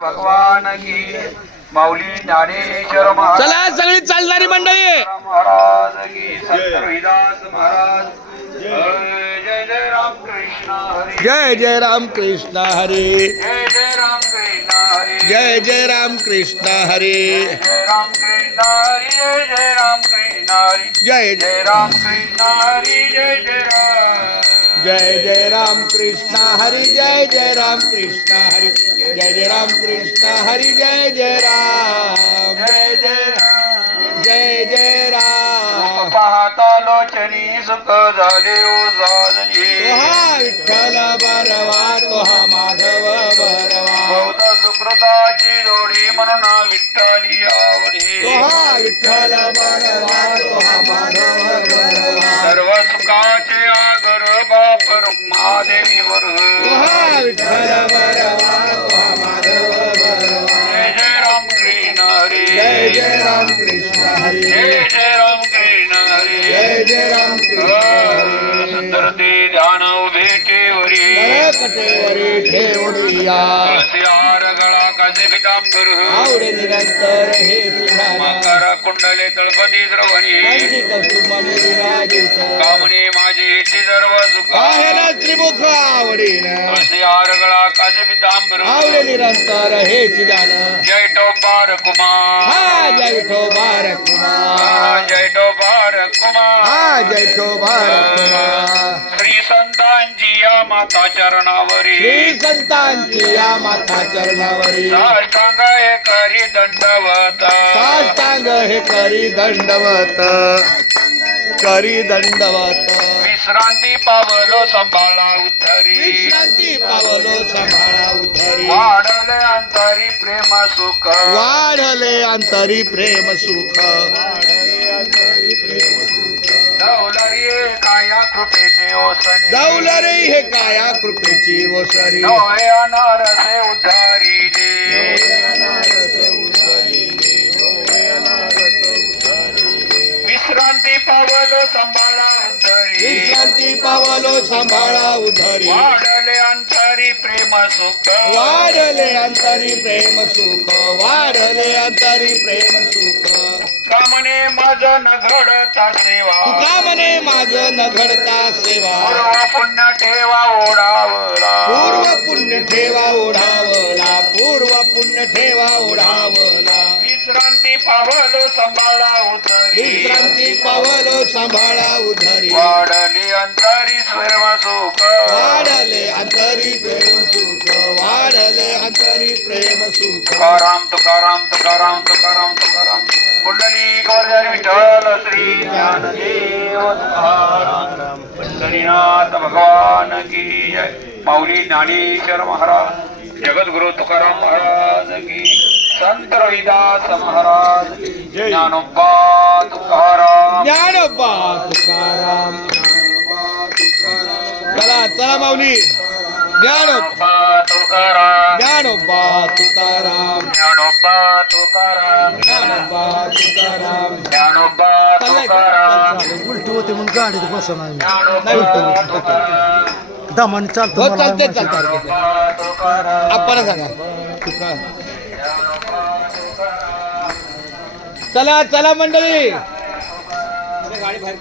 भगवान की माऊली ज्ञानेश्वर महाराज चला सगळी चालणारी मंडळी महाराज की संत रविदास महाराज जय जय राम कृष्ण हरी जय जय राम कृष्ण हरी जय जय राम कृष्ण हरी जय जय राम कृष्ण हरी जय राम कृष्ण हरी जय जय राम कृष्ण हरी जय जय राम कृष्ण हरी जय जय राम जय जय राम कृष्ण हरी जय जय राम कृष्ण हरी जय जय राम कृष्ण हरी जय जय राम जय जय राम जय जय राम पाहता लोचनी सुख झाले उजाजनी तोहा विठ्ठल बरवा तोहा माधव बरवा बहुत सुकृताची जोडी म्हणून विठ्ठली आवडी तोहा विठ्ठल बरवा तोहा माधव बरवा सर्व सुखाचे आगर बाप महादेवीवर तोहा विठ्ठल बरवा तोहा माधव बरवा जय जय राम कृष्ण हरी जय जय राम कृष्ण हरी जय जय राम कृष्ण हरी जय जय राम कृष्ण सुंदर ते ध्यान उभे ठेवरी कटेवरी ठेवडिया तुळसी हार गळा कासे पितांबर आवडे निरंतर हे चिन्ह मकर कुंडले तळपती श्रवणी कस्तुमणी विराजित कामने माझे इथे सर्व सुख आहे ना त्रिमुख आवडीन तुळसी हार गळा कासे पितांबर आवडे निरंतर हे चिदान जय टोपार कुमार हा जय विठो बारक कुमार जय टोपार कुमार हा जय विठो बारक कुमार श्री संतांची या माता चरणावरी श्री संतांची या माता चरणावरी साष्टांग हे करी दंडवत साष्टांग हे करी दंडवत करी दंडवत विश्रांती पावलो संभाळा उद्धरी विश्रांती पावलो सांभाळा उद्धरी वाढले अंतरी प्रेम सुख वाढले अंतरी प्रेम सुख डवलरी काया कृपेचे ओसनी दौलरे हे काया कृपेची वसरी डोळे अनारसे उद्धारी दे विश्रांती पावलो संभाळा उद्धरी विश्रांती पावलो सांभाळा उद्धरी वाढले अंतरी प्रेम सुख वाढले अंतरी प्रेम सुख वाढले अंतरी प्रेम सुख कामने माझ न घडता सेवा तुका म्हणे माझ न घडता सेवा पूर्व पुण्य ठेवा ओढावला पूर्व पुण्य ठेवा ओढावला पूर्व पुण्य ठेवा ओढावला विश्रांती पावलो संभाळा उतरी विश्रांती पावलो सांभाळा उद्धरी वाढली अंतरी प्रेम सुख वाढले अंतरी प्रेम सुख वाढले अंतरी प्रेम सुख तुकाराम तुकाराम तुकाराम तुकाराम तुकाराम कुंडली गौरधारी विठ्ठल श्री ज्ञानदेव तुकाराम पंढरीनाथ भगवान की जय माऊली ज्ञानेश्वर महाराज जगद्गुरु तुकाराम महाराज की संत रविदास महाराज ज्ञानोबा तुकाराम ज्ञानोबा तुकाराम चला चला माऊली ज्ञानोबा तुकाराम ज्ञानोबा तुकाराम ज्ञानोबा तुकाराम ज्ञानोबा तुकाराम ज्ञानोबा तुकाराम उलटी होते म्हणून गाडीत बसणार ज्ञानोबा तुकाराम दमाने चालतो हो मला चालते माहिती. चालते तुकाराम आपण सांगा तुका चला चला मंडळी गाडी बाहेर